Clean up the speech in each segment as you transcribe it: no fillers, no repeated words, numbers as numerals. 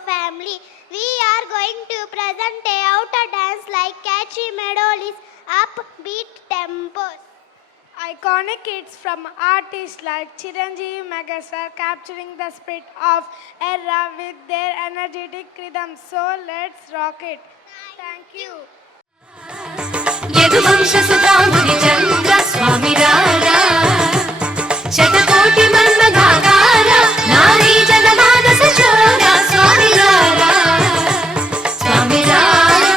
family. We are going to present a outer dance like catchy melodies, upbeat tempos. Iconic hits from artists like Chiranjeevi Megastar capturing the spirit of era with their energetic rhythm. So let's rock it. Thank you. యదువంశ సుధాముని చంద్ర స్వామి రారా శతకోటి మన్మథాకార నారీ జనమానస చోర స్వామి రారా స్వామి రారా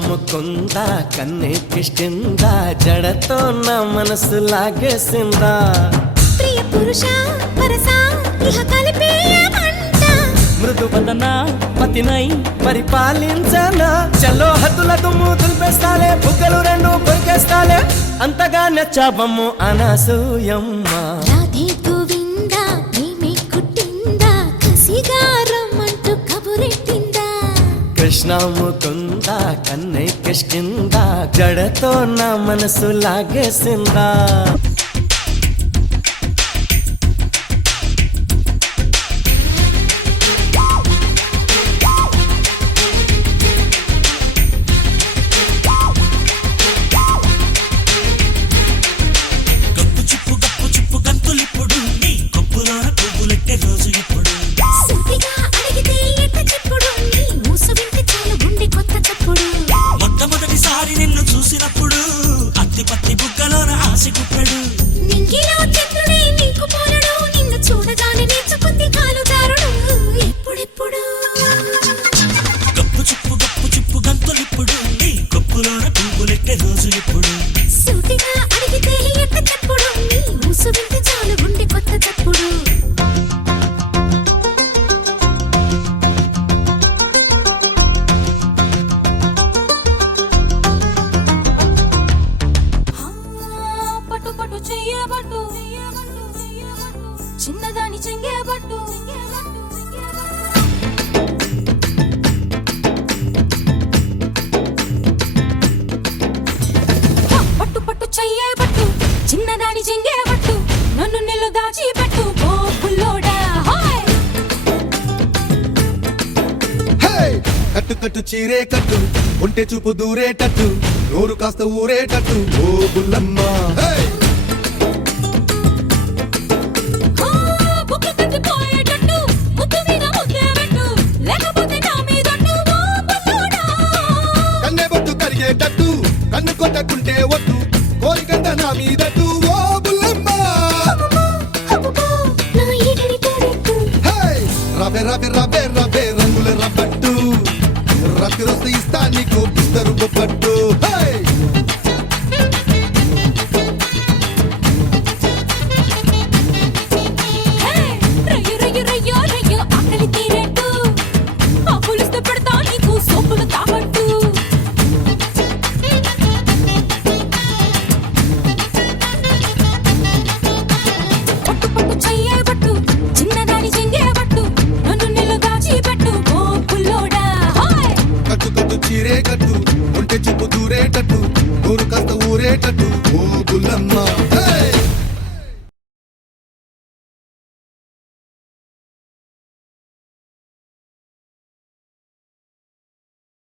ముకుందా కన్నెక్కిష్టిందా జడతో నా మనసు లాగేసిందా ప్రియ పురుష వరస ఇహ కలిపేయమంట మృదు వదన పతినై పరిపాలించనా చలో హద్దుల దుమ్ము దులిపేస్తాలే బుగ్గలు రెండు కొరికేస్తాలే అంతగా నచ్చావమ్ము అనసూయమ్మ రాధే గోవిందా ప్రేమే కుట్టిందా కసిగా రమ్మంటూ కబురెట్టిందా కృష్ణ ముకుంద కన్నెక్కిష్టిందా జడతో నా మనసు లాగేసిందా చిన్నదాని చెంగేబట్టు పట్టు పట్టు చెయ్యేబట్టు చిన్నదాని చెంగేబట్టు నన్ను నిల్లు దాచిపెట్టు ఓ పుల్లోడా కట్టు కట్టు చీరే కట్టు ఒంటె చూపు దూరేటట్టు నోరు కాస్త ఊరేటట్టు ఓ బుల్లమ్మ కన్ను కొట్టకుంటే వద్దు కోరికంత నా మీదట్టు ఓ బుల్లమ్మ రవే రవే రవే రవే రంగుల రబ్బట్టు రత్తి రొస్త ఇస్తా నీకు పిస్తరు బొప్పట్టు చీరే కట్టు ఒంటె చూపు దూరేటట్టు నోరు కాస్త ఊరేటట్టు ఓ బుల్లమ్మ